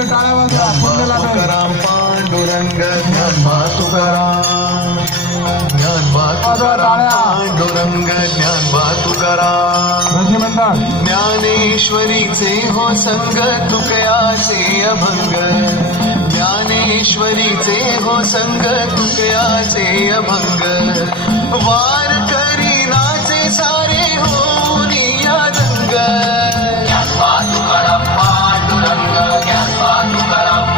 जोरदार टाळ्या वाजवा. तुकाराम पांडुरंग ज्ञानबा तुकाराम, ज्ञानबा तुकाराम पांडुरंग ज्ञानबा तुकाराम. ज्ञानेश्वरीचे हो संग तुकयाचे अभंग, ज्ञानेश्वरीचे हो संग तुकयाचे अभंग. वार करी नाचे सारे होऊन या रंग. ज्ञानबा तुकाराम पांडुरंग ज्ञानबा तुकाराम,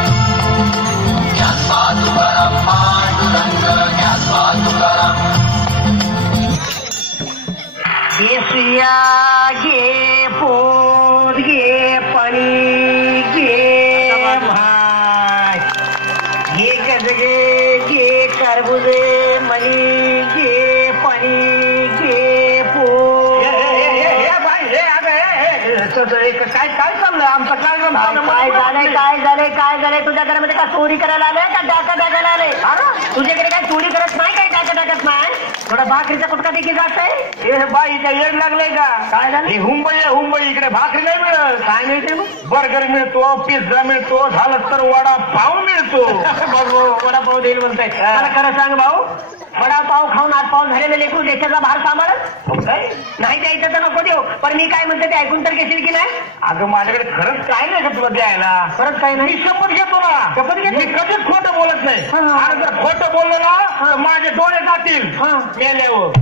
ज्ञानबा तुकाराम पांडुरंग ज्ञानबा तुकाराम. घेसूया घे पोत घे पाणी घे भाय घे गजगे घे खरबुजे मणी घे पाणी घे पोत. काय काय चाललंय आमचं? काय झालंय तुझ्या घरामध्ये का चोरी करायला आले का डाका डाकायला आले? तुझ्याकडे काय चोरी करत नाही, काय डाका टाकत नाही? थोडा भाकरीचा कुटका देखील जात आहे. बाईचा येड लागलाय का? काय झालं? हुंबई इकडे भाकरी नाही मिळत. काय मिळते मग? बर्गर मिळतो, पिझ्झा मिळतो, झालं तर वडापाव मिळतो. वडापाव देईल म्हणताय. मला खरं सांग भाऊ, वडापाव खाऊन आज पाव झालेलं लेकरू देशाचा भार सांभाळत नाही. द्यायचं तर नको देऊ, पण मी काय म्हणते ते ऐकून तर घेशील की नाही? अगं माझ्याकडे खरंच काय नाही का तुला द्यायला? खरंच काय नाही. मी शपथ घेतो ना, शपथ घेतो. मी कधीच खोटं बोलत नाही. आणि जर खोटं बोललो ना तर माझे डोळे जातील मेल्यावर.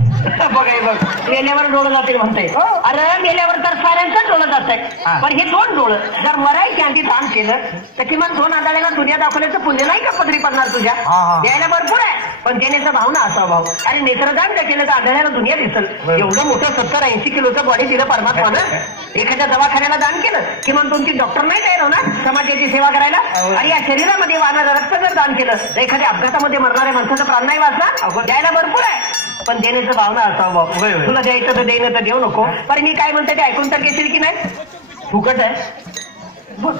बघाय बघ, मेल्यावर डोळं जातील म्हणते. अरे मेल्यावर तर साऱ्यांचं डोळं जात आहे, पण हे दोन डोळं जर मरायची आधी दान केलं तर किमान 2 आधाराला दुनिया दाखवण्याचं पुण्य नाही का पदरी पडणार तुझ्या? द्यायला भरपूर आहे, पण देण्याचा भाव ना असा भाव. अरे नेत्रदान जर केलं तर आढळ्याला दुनिया दिसल. एवढं मोठं 70-80 किलोचं बॉडी दिलं परमात्मानं. एखाद्या दवाखान्याला दान केलं किमान 2-3 डॉक्टर नाही तयार होणार समाजाची सेवा करायला. आणि या शरीरामध्ये वाहणारं रक्त जर दान केलं तर एखाद्या अपघातामध्ये मरणाऱ्या माणसाचा प्राण नाही वाचणार. द्यायला भरपूर आहे, पण देण्याचं भावना असावं भाऊ. तुला द्यायचं तर देणं तर देऊ नको, पण मी काय म्हणते ते ऐकून तर घेशील की नाही? फुकट आहे,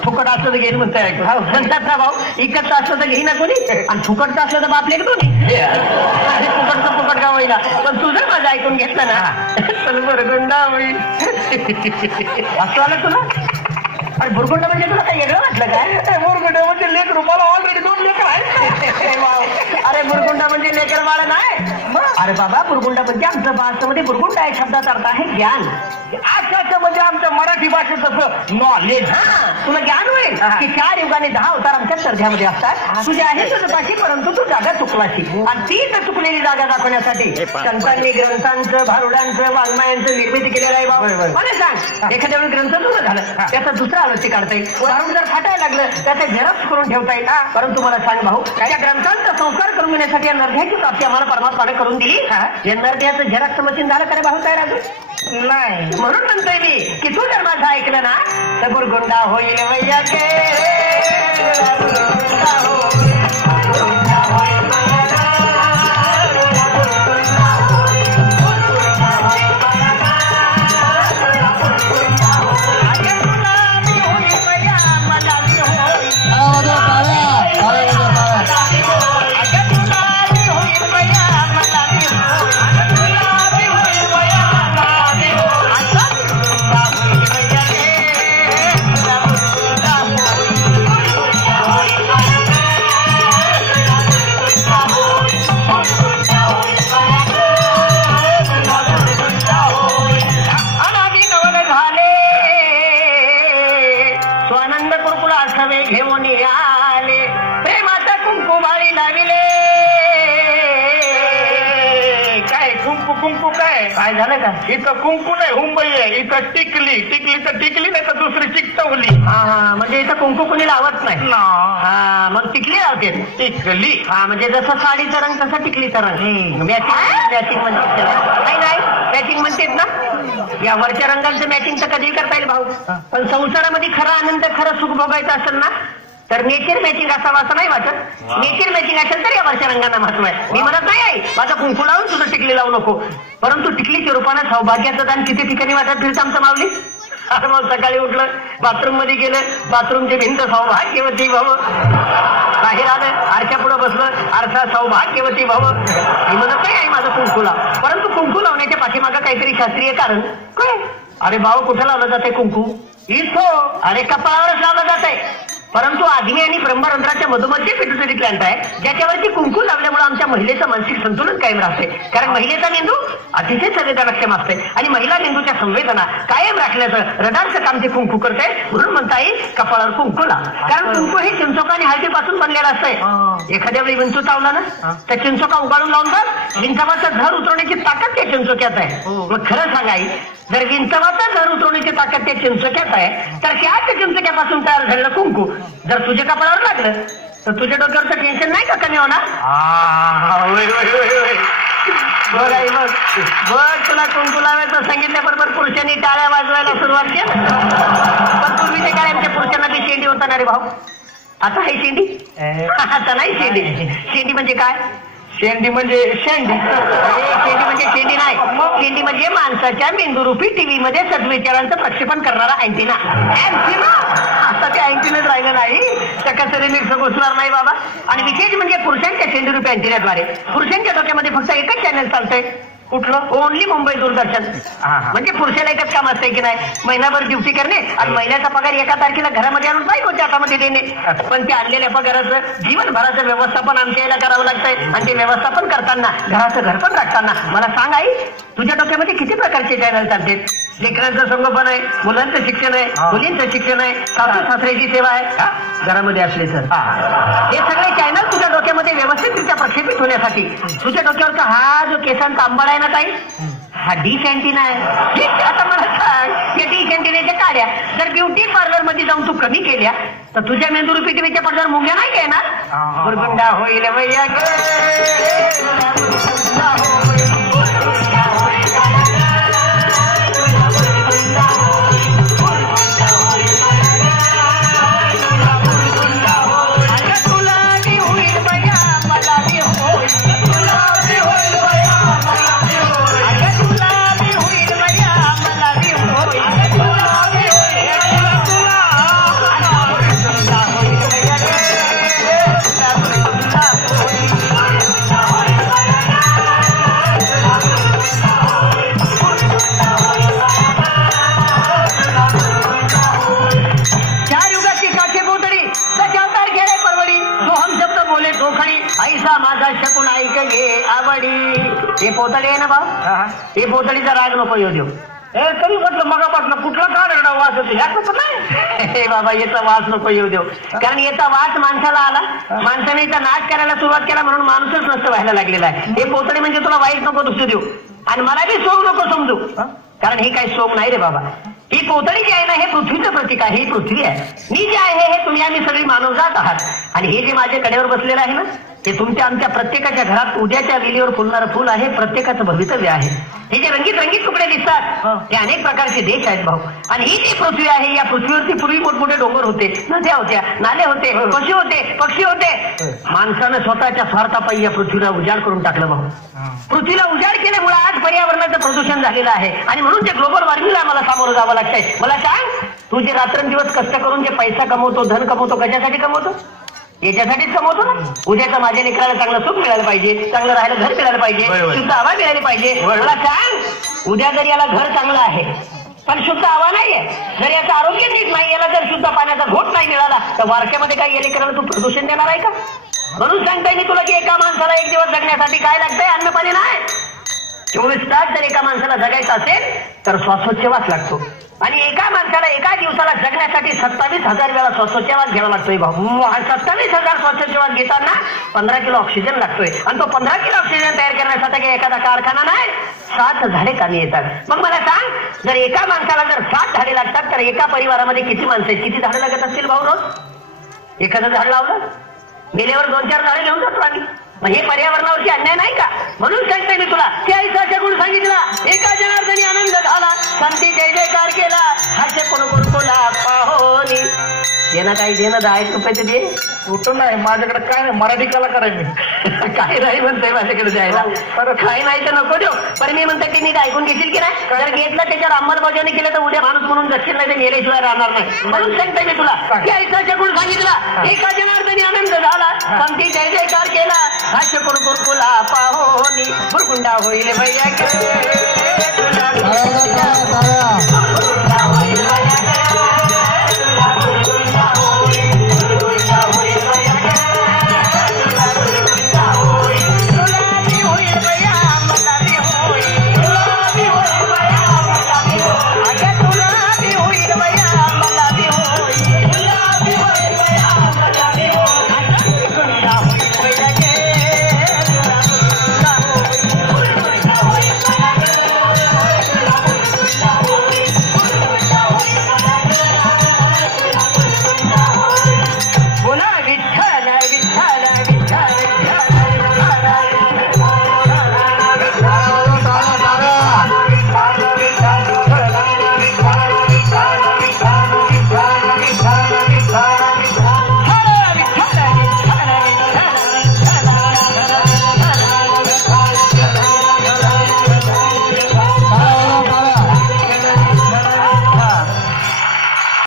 फुकट असलं तर घेईन म्हणताय. म्हणतात ना भाऊ, इकडचं असलं तर घेईना कोणी, आणि फुकटचं असलं तर बापले दोन्ही. फुकटचं फुकट का होईना, पण तुझं माझं ऐकून घेतलं ना तर बरं गुंडा होईल. असं आलं तुला? अरे बुरगुंड म्हणजे तुला काही वेगळं वाटलं काय? बुरगुंड म्हणजे लेकर, मला ऑलरेडी 2 लेकर आहेत. अरे बुरगुंडा म्हणजे लेकर बाळ नाही. अरे बाबा, बुरगुंडा म्हणजे आमचं भाषेमध्ये बुरगुंडा आहे शब्दाचा अर्थ आहे ज्ञान. अच्छा, म्हणजे आमच्या मराठी भाषेत तसं नॉलेज. तुला ज्ञान होईल की 4 युगाने 10 अवतार आमच्या श्रद्ध्यामध्ये असतात. तुझ्या आहे तुझ्यापाशी, परंतु तू जागा चुकलाशी, आणि तीच चुकलेली जागा दाखवण्यासाठी संतांनी ग्रंथांचं, भारुडांचं, वाङ्मयांचं निर्मिती केलेलं आहे. बाबा मला सांग, एखाद्या वेळी ग्रंथ जुनं झालं त्याचा दुसरा आवृत्ती काढता येईल. भारुड जर फाटायला लागलं त्याचे झेरॉक्स करून ठेवता येईल. परंतु मला सांग भाऊ, त्या ग्रंथांचा संस्कार करून घेण्यासाठी या नरध्याची प्राप्ती आम्हाला परमात्माने करून दिली. या नरध्याचं झेरॉक्स मशीन झालं का रे भाऊ तयार अजून नाही? म्हणून म्हणतोय मी की तू जर माझं ऐकलं ना तर बुरगुंडा होईल वैया गे. काय झालं का? इथं कुंकू नाही, हुंबई आहे. इथं टिकली तर टिकली, नाही तर दुसरी चिकटवली. म्हणजे इथं कुंकू कुणी लावत नाही. मग टिकली लावते. टिकली म्हणजे जसं साडीचा रंग तसा टिकलीचा रंग. मॅचिंग म्हणते नाही मॅचिंग म्हणतेत ना. या वरच्या रंगांचं मॅचिंग तर कधी करता येईल भाऊ, पण संसारामध्ये खरा आनंद, खरं सुख भोगायचं असेल ना तर नेचर मॅचिंग असावं असं नाही वाटत. नेचर मॅचिंग असेल तर या वरच्या रंगांना महत्व आहे. मी म्हणत नाही माझा कुंकू लावून तुझं टिकली लावू नको, परंतु टिकलीच्या रूपानं सौभाग्याचं दान किती ठिकाणी वाटत फिरतं आमचं माऊली. अरे मग सकाळी उठलं, बाथरूम मध्ये गेलं, बाथरूमची भिंत सौभाग्यवती भव. बाहेर आलं, आरच्या पुढे बसलं, आरसा सौभाग्यवती भव. मी म्हणत नाही माझं कुंकू लाव, परंतु कुंकू लावण्याच्या पाठीमागं काहीतरी शास्त्रीय कारण काय? अरे भाऊ कुठं लावलं जाते कुंकू? इथं. अरे कपाळावरच लावलं जात आहे. परंतु आग्नेय आणि ब्रह्मरंध्राच्या मधोमध्य पिट्युटरी ग्लँड आहे, ज्याच्यावरती कुंकू लावल्यामुळे आमच्या महिलेचं मानसिक संतुलन कायम राहते. कारण महिलेचा मेंदू अतिशय संवेदनाक्षम असते आणि महिला मेंदूच्या संवेदना कायम राखण्याचं रडारचं काम ते कुंकू करते. म्हणून म्हणता येईल कपाळावर कुंकू लाव. कारण कुंकू हे चिंचोका आणि हळदीपासून बनलेलं असतंय. एखाद्या वेळी विंचू चावला ना त्या चिंचोका उगाळून लावून बघ, विंचवाचा झर उतरवण्याची ताकद त्या चिंचोक्यात आहे. मग खरं सांगाई, जर विंचवाचा झर उतरवण्याची ताकद त्या चिंचोक्यात आहे, तर त्याच चिंचोक्यापासून तयार झालेलं कुंकू जर तुझ्या कपाळावर लागलं तर तुझ्या डोक्यावरचं टेन्शन नाही का कमी होणार? बघ तुला कुंकू लावायचं सांगितल्याबरोबर पुरुषांनी टाळ्या वाजवायला सुरुवात केली. पण पूर्वी ते काय आमच्या पुरुषांना ती शेंडी होता ना रे भाऊ. आता आहे शेंडी? आता नाही शेंडी. शेंडी म्हणजे काय? शेंडी म्हणजे शेंडी. शेंडी म्हणजे शेंडी नाही. शेंडी म्हणजे माणसाच्या मेंदुरूपी टीव्ही मध्ये सद्विचारांचं प्रक्षेपण करणारा अँटिना. अँटिना आता ते अँटिनाच राहिलं नाही. सकसरी मिक्स घुसणार नाही बाबा. आणि विशेष म्हणजे पुरुषांच्या शेंडीरूपी अँटिनाद्वारे पुरुषांच्या डोक्यामध्ये फक्त एकच चॅनल चालतंय. कुठलं? ओनली मुंबई दूरदर्शन. म्हणजे पुरुषाला एकच काम असतंय की नाही, महिनाभर ड्युटी करणे आणि महिन्याचा पगार एका तारखेला घरामध्ये आणून बायकोच्या हातामध्ये देणे. पण ते आणलेल्या पगाराचं जीवनभराचं व्यवस्थापन आमच्या याला करावं लागतंय. आणि ते व्यवस्थापन करताना घराचं घर पण राखताना मला सांग आई, तुझ्या डोक्यामध्ये किती प्रकारचे चॅनल चालते? लेकरांचं संगोपन आहे, मुलांचं शिक्षण आहे, मुलींचं शिक्षण आहे, सासू सासऱ्याची सेवा आहे घरामध्ये असले सर. हे सगळे चॅनल तुझ्या डोक्यामध्ये व्यवस्थितरित्या प्रक्षेपित होण्यासाठी तुझ्या डोक्यावरचा हा जो केसांचा आंबाडा आहे ना ताई, हा डिश अँटिना आहे. आता मला सांग, या डिश अँटिनाच्या काड्या जर ब्युटी पार्लर मध्ये जाऊन तू कमी केल्या तर तुझ्या मेंदुरूपी टीव्हीच्या पडद्यावर मुंग्या नाही येणार? बुरगुंडा होईल भैया ऐसा माझा शकून ऐक घे आवडी. हे पोतळी आहे ना भाऊ, हे पोतळीचा राग नको येऊ देऊ. तरी म्हटलं मगापासून कुठला काढा वास होतो याच नाही. हे बाबा याचा वास नको येऊ देऊ. कारण याचा वास माणसाला आला, माणसाने याचा नाश करायला सुरुवात केला म्हणून माणूसच नष्ट व्हायला लागलेला आहे. हे पोतळी म्हणजे तुला वाईट नको दुसरं देऊ आणि मला बी सोंग नको समजू. कारण हे काही सोंग नाही रे बाबा. ही पोतळी जी आहे ना हे पृथ्वीचं प्रतीक आहे. ही पृथ्वी आहे. मी जे आहे हे तुम्ही आम्ही सगळी मानवजात आहात. आणि हे जे माझ्या कडेवर बसलेलं आहे ना हे तुमच्या आमच्या प्रत्येकाच्या घरात उद्याच्या वेलीवर फुलणारं फुल आहे. प्रत्येकाचं भवितव्य आहे. हे जे रंगीत रंगीत तुकडे दिसतात ते अनेक प्रकारचे देश आहेत भाऊ. आणि ही जी पृथ्वी आहे या पृथ्वीवरती पूर्वी मोठमोठे डोंगर होते, नद्या होत्या, नाले होते, पशु होते, पक्षी होते. माणसानं स्वतःच्या स्वार्थापायी या पृथ्वीला उजाड करून टाकलं भाऊ. पृथ्वीला उजाड केल्यामुळे आज पर्यावरणाचं प्रदूषण झालेलं आहे. आणि म्हणून ते ग्लोबल वॉर्मिंगला आम्हाला सामोरं जावं लागतंय. मला सांग, तू जे रात्रंदिवस कष्ट करून जे पैसा कमवतो, धन कमवतो, कशासाठी कमवतो? याच्यासाठीच कमवतो ना. उद्याचा माझ्या लेकराला चांगलं सुख मिळालं पाहिजे, चांगलं राहायला घर मिळालं पाहिजे, शुद्ध हवा मिळाली पाहिजे. मला सांग, उद्या जर याला घर चांगलं आहे पण शुद्ध हवा नाहीये, जर याचं आरोग्य नीट नाही, याला जर शुद्ध पाण्याचा घोट नाही मिळाला तर वारक्यामध्ये काय या लेकराला तू प्रदूषण देणार आहे का? म्हणून सांगताय मी तुला की एका माणसाला एक दिवस जगण्यासाठी काय लागतंय? अन्न पाणी नाही. 24 तास जर एका माणसाला जगायचं असेल तर श्वासोच्छवास लागतो. आणि एका माणसाला एका दिवसाला जगण्यासाठी 27,000 वेळा श्वासोच्छवास घ्यावा लागतोय भाऊ. 27,000 श्वासोच्छवास घेताना 15 किलो ऑक्सिजन लागतोय. आणि तो 15 किलो ऑक्सिजन तयार करण्यासाठी एखादा कारखाना नाही, 7 झाडे कामी येतात. मग मला सांग, जर एका माणसाला जर 7 झाडे लागतात तर एका परिवारामध्ये किती माणसं आहेत? किती झाडं लागत असतील भाऊ रोज? एखादं झाड लावलं गेल्यावर 2-4 झाडे घेऊन जातो आम्ही. मग हे पर्यावरणावरती अन्याय नाही का? म्हणून सांगते मी तुला, त्या ऐसा गुण सांगितला, एका जनार्दनी आनंद झाला, शांती जय जयकार केला, हास्य कोण कोणकोला पाहोनी. येणं काही देणं 10 रुपयाचं दे. कुठं नाही माझ्याकडे, काय नाही, मराठी कलाकार आहे मी. काय नाही म्हणतोय माझ्याकडे द्यायला, तर काही नाही तर नको देऊ. पण मी म्हणतो की नीट ऐकून घेशील की नाही? जर घेतलं त्याच्यावर अंमलबजावणी केलं तर उद्या माणूस म्हणून जगशील, नाही तर मेल्याशिवाय राहणार नाही. म्हणून सांगते मी तुला, त्या ऐसा गुण सांगितला, एका जनार्दनी आनंद झाला, शांती जय जयकार केला, हास्य कोण कोणकोला पाहोनी, बुरगुंडा होईल भैया.